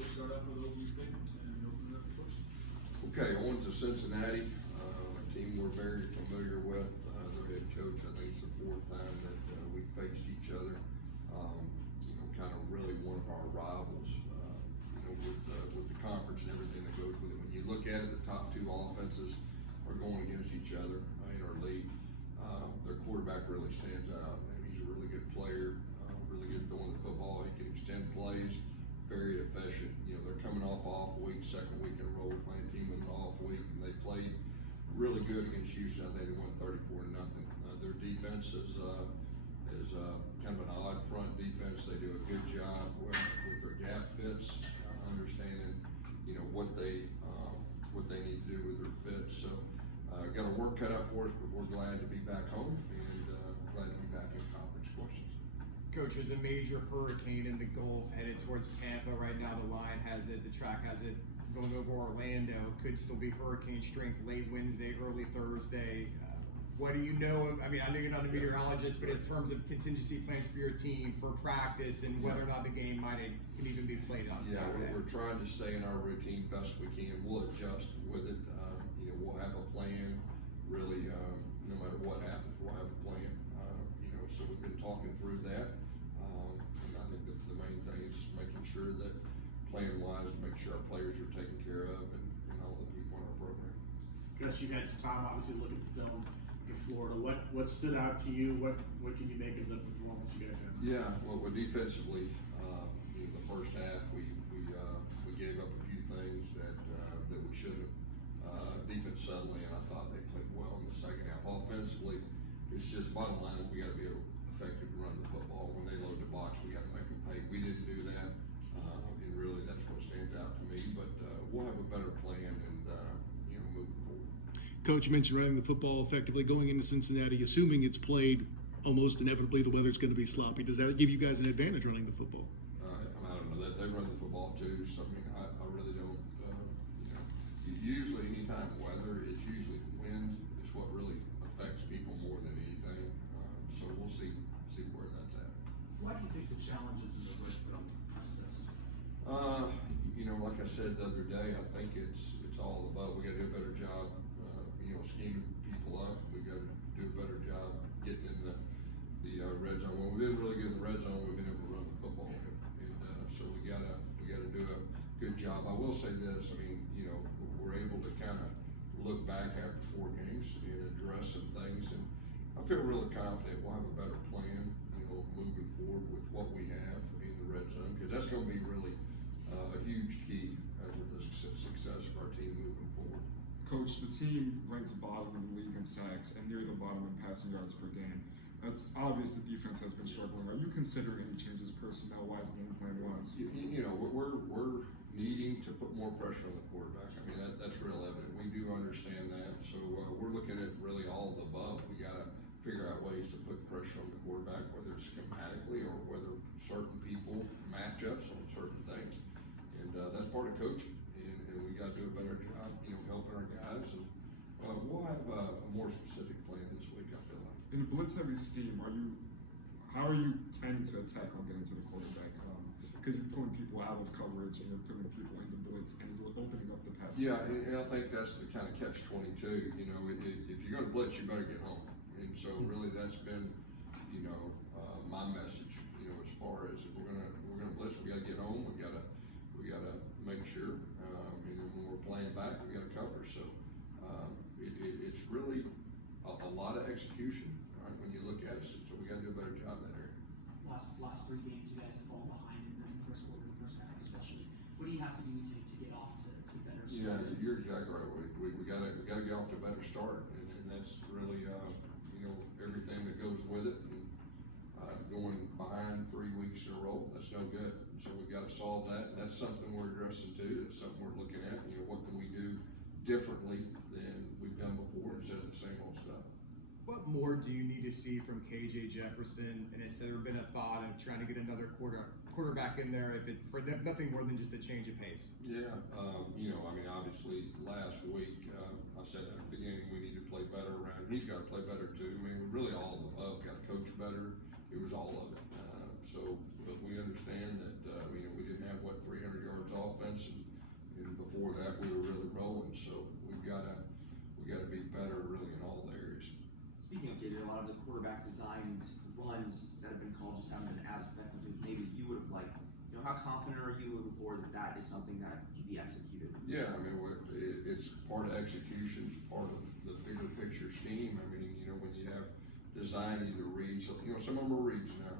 We'll start off with opening statements and open it up for questions. Okay, on to Cincinnati, a team we're very familiar with. Their head coach, I think it's the fourth time that we faced each other. Kind of really one of our rivals, with the conference and everything that goes with it. When you look at it, the top two offenses are going against each other in our league. Their quarterback really stands out. He's a really good player, really good throwing the football. He can extend plays, very efficient. They're coming off week, second week in a row, we're playing a team with an off week, and they played really good against UCF. They won 34-0. Their defense is kind of an odd front defense. They do a good job with their gap fits, understanding what they need to do with their fits. So got a work cut out for us, but we're glad to be back home and glad to be back in conference. Questions? Coach, there's a major hurricane in the Gulf headed towards Tampa right now. The line has it, the track has it going over Orlando. Could still be hurricane strength late Wednesday, early Thursday. What do you know? I mean, I know you're not a meteorologist, but in terms of contingency plans for your team for practice and whether or not the game can even be played on Saturday. We're trying to stay in our routine best we can. We'll adjust with it. We'll have a plan. Really, no matter what happens, we'll have a plan. So we've been talking through that. And I think that the main thing is just making sure that plan-wise, make sure our players are taken care of and all the people in our program. Gus, you had some time obviously to look at the film in Florida. What stood out to you? What can you make of the performance you guys had? Yeah, well, defensively, the first half we gave up a few things that we shouldn't have. Defense suddenly, and I thought they played well in the second half. Offensively, it's just bottom line, we got to be effective to run the football. When they load the box, we got to make them pay. We didn't do that, and really that's what stands out to me. But we'll have a better plan and moving forward. Coach, you mentioned running the football effectively going into Cincinnati, assuming it's played almost inevitably the weather's going to be sloppy. Does that give you guys an advantage running the football? I don't know. They run the football too, so I really don't. Usually, anytime weather, it's usually wind is what really affects people more than anything. So we'll see where that's at. Why do you think the challenges in the red zone process? Like I said the other day, I think it's all above. We got to do a better job, scheming people up. We got to do a better job getting in the red zone. Well, we've been really good in the red zone. We've been able to run the football, and so we gotta do a good job. I will say this. I mean, we're able to kind of look back after 4 games and address some things, and I feel really confident we'll have a better plan, moving forward with what we have in the red zone, because that's going to be really a huge key to the success of our team moving forward. Coach, the team ranks bottom in the league in sacks and near the bottom in passing yards per game. It's obvious the defense has been struggling. Are you considering any changes personnel-wise and game plan-wise? We're needing to put more pressure on the quarterback. I mean, that's real evident. We do understand that. So we're looking at really all of the above. We got to figure out ways to put pressure on the quarterback, whether it's schematically or whether certain people match ups on certain things. And that's part of coaching. And we got to do a better job, helping our guys. And we'll have a more specific plan this week, I feel like. In a blitz-heavy scheme, how are you planning to attack on getting to the quarterback? Because you're pulling people out of coverage and you're putting people in the blitz and you're opening up the pass. Yeah, and I think that's the kind of catch-22. If you're going to blitz, you better get home. And so really, that's been, my message. As far as if we're gonna blitz, we got to get home. We got to make sure. And then when we're playing back, we got to cover. So it's really a lot of execution, right? When you look at it, so we got to do a better job in that area. Last 3 games, you guys have fallen behind in the first quarter, the first half especially. What do you have to do to get off to better start? Yeah, you're exactly right. We gotta get off to a better start, and that's really everything that goes with it. And going behind 3 weeks in a row, that's no good. So we've got to solve that, and that's something we're addressing too. It's something we're looking at. What can we do differently than we've done before instead of the same old stuff? What more do you need to see from KJ Jefferson? And has there been a thought of trying to get another quarterback in there for nothing more than just a change of pace? Yeah, obviously last week I said at the beginning we need to play better around. He's got to play better too. I mean, really all of the above. Got to coach better. It was all of it. So we understand that we didn't have 300 yards off Speaking of KJ, a lot of the quarterback designed runs that have been called just haven't been as effective as maybe you would have liked. You know, how confident are you moving forward that that is something that can be executed? Yeah, I mean, it's part of execution, it's part of the bigger picture scheme. I mean, you know, when you have design either reads, you know, some of them are reads now,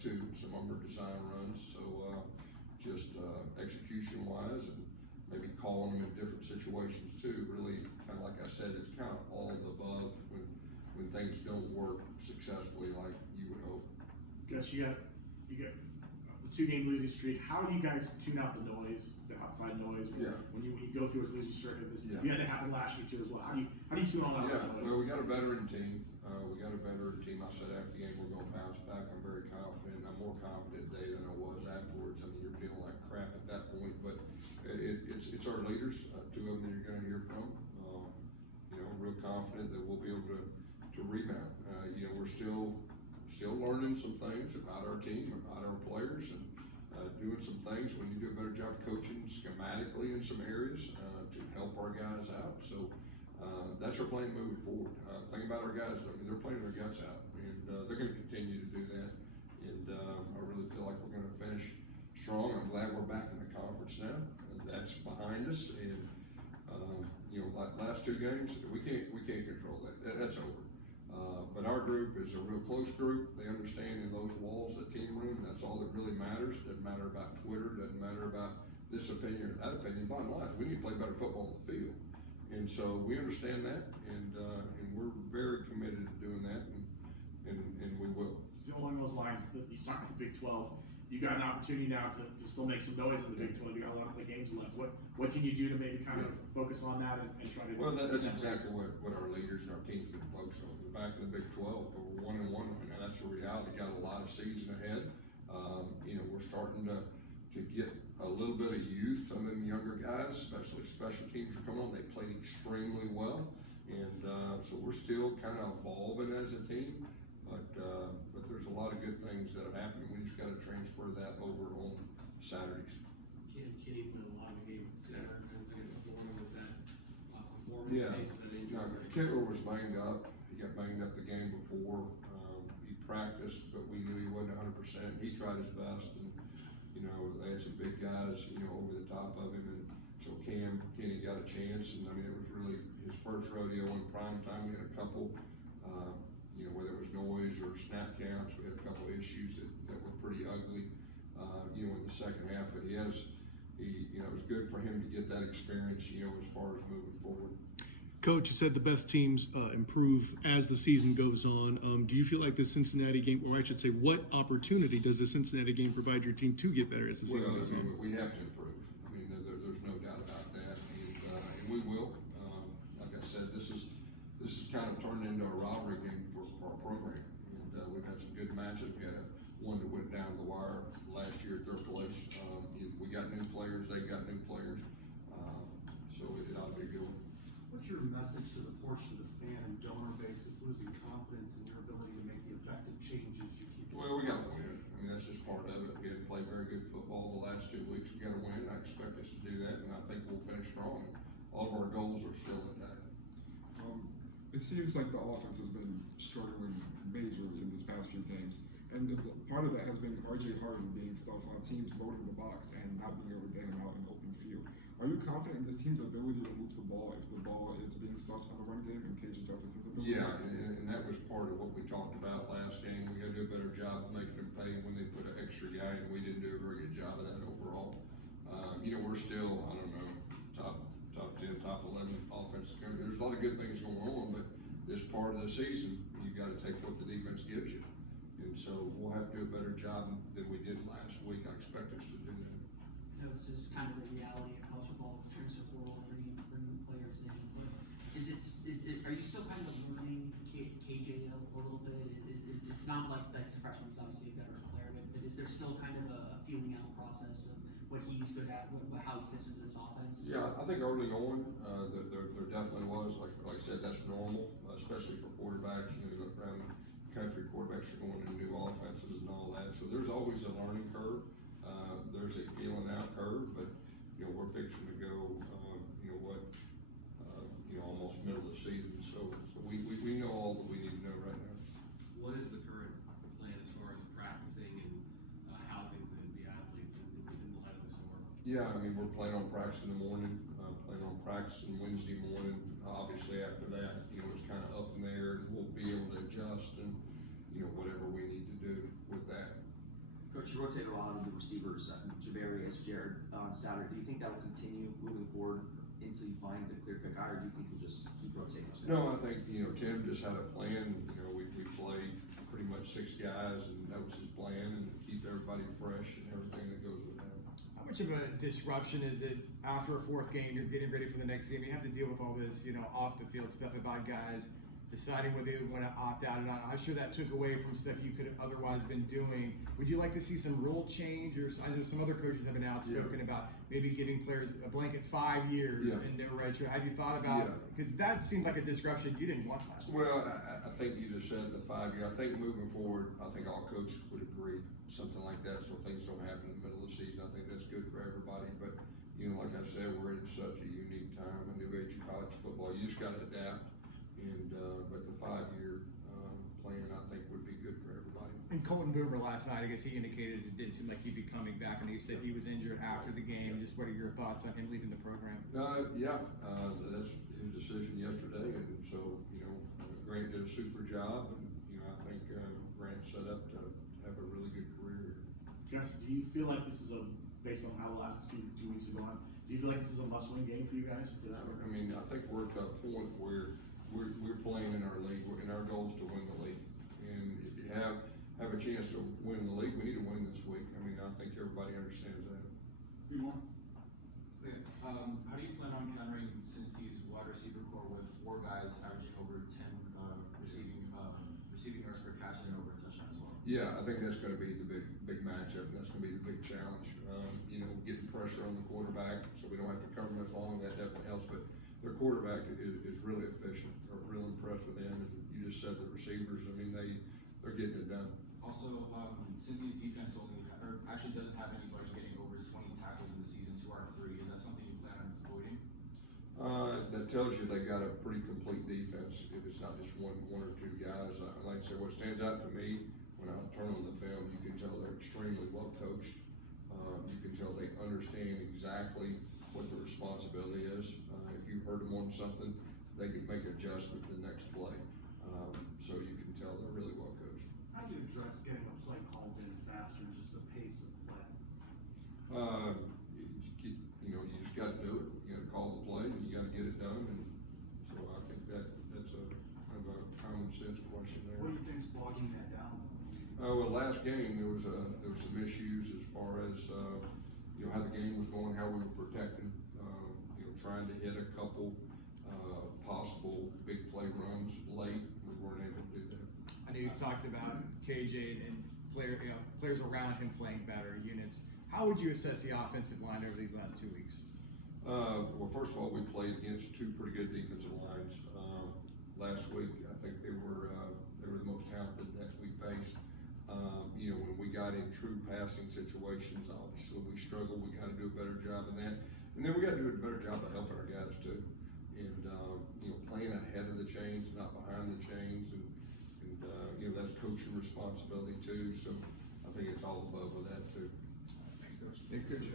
too. Some of them are design runs. So just execution wise and maybe calling them in different situations too. Really, kind of like I said, it's kind of all of the above when things don't work successfully like you would hope. Gus, you got the 2-game losing streak. How do you guys tune out the noise, the outside noise? Yeah. When you go through a losing streak like this, Yeah. you had it happen last week too as well. How do you tune all that Yeah, out? well, we got a veteran team. I said after the game we're going to bounce back. I'm very confident. I'm more confident today than I was afterwards. I mean, you're feeling like crap at that point, but it's our leaders. 2 of them that you're going to hear from. You know, real confident that we'll be able to rebound. You know, we're still learning some things about our team, about our players, and doing some things. We need to do a better job coaching schematically in some areas to help our guys out. So that's our plan moving forward. Think about our guys. I mean, they're playing their guts out, and they're going to continue to do that. And I really feel like we're going to finish strong. I'm glad we're back in the conference now. That's behind us, and you know, last 2 games we can't control that. That's over. But our group is a real close group. They understand in those walls, the team room. That's all that really matters. Doesn't matter about Twitter. Doesn't matter about this opinion or that opinion. Bottom line, we need to play better football on the field. And so we understand that, and we're very committed to doing that, and we will. Still along those lines, you talked about the Big 12. You got an opportunity now to still make some noise in the Big 12. You got a lot of the games left. What can you do to maybe kind of focus on that and try to? Well, that's exactly what our leaders and our team's going to focus on. We're back in the Big 12, but we're 1-1 right now. That's the reality. Got a lot of season ahead. You know, we're starting to get a little bit of youth. Some of them younger guys, especially special teams, are coming on. They played extremely well, and so we're still kind of evolving as a team. But there's a lot of good things that have happened. We just got to transfer that over on Saturdays. Kenny played a lot of the game with Saturday against Florida. Was that performance Yeah. based on injury? No, Kittle was banged up. He got banged up the game before. He practiced, but we knew he wasn't 100%. He tried his best, and you know, they had some big guys, you know, over the top of him, and so Kenny got a chance, and I mean, it was really his first rodeo in prime time. We had a couple, you know, whether it was noise or snap counts, we had a couple of issues that were pretty ugly, you know, in the second half, but you know, it was good for him to get that experience, you know, as far as moving forward. Coach, you said the best teams improve as the season goes on. Do you feel like the Cincinnati game, or I should say, what opportunity does the Cincinnati game provide your team to get better as the season goes on? We have to improve. I mean, there's no doubt about that, and we will. Like I said, this is kind of turned into a rivalry game for our program, and we've had some good matches. We had one that went down the wire last year at 3rd place. We got new players. They got new players, so it ought to be a good one. What's your message to the portion of the fan and donor base that's losing confidence in your ability to make the effective changes you keep? Well, we got to win. I mean, that's just part of it. We had to play very good football the last 2 weeks. We got to win. I expect us to do that, and I think we'll finish strong. All of our goals are still intact. It seems like the offense has been struggling majorly in these past few games, and part of that has been R.J. Harden being stuff on teams loading the box and not being able to get him out in open field. Are you confident in this team's ability to move the ball if the ball is being stuffed on the run game and KJ Jefferson's ability? Yeah, and that was part of what we talked about last game. We got to do a better job of making them pay when they put an extra guy in. We didn't do a very good job of that overall. You know, we're still, I don't know, top 10, top 11 offense. There's a lot of good things going on, but this part of the season, you got to take what the defense gives you. And so we'll have to do a better job than we did last week. I expect us to do that. You know, this is kind of the reality of college football with the transfer portal and bringing players in. But are you still kind of learning KJ a little bit? Is it not like his freshman is obviously a veteran player, but is there still kind of a feeling out process of what he's good at, how he fits into this offense? Yeah, I think early on, there definitely was, like I said, that's normal, especially for quarterbacks. You know, around the country, quarterbacks are going into new offenses and all that. So there's always a learning curve. There's a feeling out curve, but you know, we're fixing to go, you know, almost middle of the season. So we know all that we need to know Yeah, I mean, we're planning on practice in the morning, planning on practicing Wednesday morning. Obviously, after that, you know, it's kind of up in there, and we'll be able to adjust and, you know, whatever we need to do with that. Coach, you rotate a lot of the receivers, Javarius, Jared, on Saturday. Do you think that will continue moving forward until you find a clear-cut guy, or do you think you'll just keep rotating those guys? No, I think, you know, Tim just had a plan. You know, we played pretty much 6 guys, and that was his plan, and keep everybody fresh and everything that goes with that. How much of a disruption is it after a 4th game, you're getting ready for the next game, you have to deal with all this, you know, off the field stuff about guys deciding whether they want to opt out or not? I'm sure that took away from stuff you could have otherwise been doing. Would you like to see some rule change, or I know some other coaches have been outspoken about maybe giving players a blanket 5 years and no redshirt? Have you thought about, because that seemed like a disruption you didn't want last year. Well, I think you just said the 5 year. I think moving forward, I think all coaches would agree, something like that, so things don't happen in the middle of the season. I think that's good for everybody, but, you know, like I said, we're in such a unique time, a new age of college football. You just gotta adapt, and, but the 5 year, plan, I think, would be good for everybody. And Colton Boomer last night, I guess he indicated it didn't seem like he'd be coming back, and he said he was injured after the game. Just what are your thoughts on him leaving the program? That's his decision yesterday, and so, you know, Grant did a super job, and, you know, I think, Grant set up to have a really good career. Gus, do you feel like this is based on how the last 2 weeks have gone, do you feel like this is a must-win game for you guys? I mean, I think we're at a point where we're playing in our league, and our goal is to win the league. And if you have a chance to win the league, we need to win this week. I mean, I think everybody understands that. Okay, how do you plan on countering Cincy's wide receiver core with 4 guys averaging over 10 receiving yards per catch and over a touchdown as well? Yeah, I think that's going to be the big matchup, and that's going to be the big challenge. You know, getting pressure on the quarterback, so we don't have to cover him as long. That definitely helps. But their quarterback is really efficient. I'm real impressed with him. And you just said the receivers. I mean, they're getting it done. Also, Cincy's defense actually doesn't have anybody getting over 20 tackles in the season to our 3. Is that something you plan on exploiting? That tells you they got a pretty complete defense. If it's not just one or 2 guys, like I said, what stands out to me when I turn on the film, you can tell they're extremely well coached. You can tell they understand exactly what the responsibility is. If you heard them on something, they can make adjustment to the next play. So you can tell they're really well coached. How do you address getting a play called in faster and just the pace of play? You know, you just got to do it. You got to call the play, and you got to get it done. And so I think that's a kind of a common sense question there. What do you think's bogging that down? Well, last game there was some issues as far as you know, how the game was going, how we were protecting. You know, trying to hit a couple possible big play runs late. We weren't able to do that. I know you talked about KJ and players around him playing better units. How would you assess the offensive line over these last 2 weeks? Well, first of all, we played against 2 pretty good defensive lines. Last week, I think they were the most talented that we faced. You know, when we got in true passing situations, obviously we struggled. We got to do a better job of that. And then we got to do a better job of helping our guys too. And, you know, playing ahead of the chains, not behind the chains. And you know, that's coaching responsibility too. So I think it's all above of that too. Thanks, Coach. Thanks, Coach.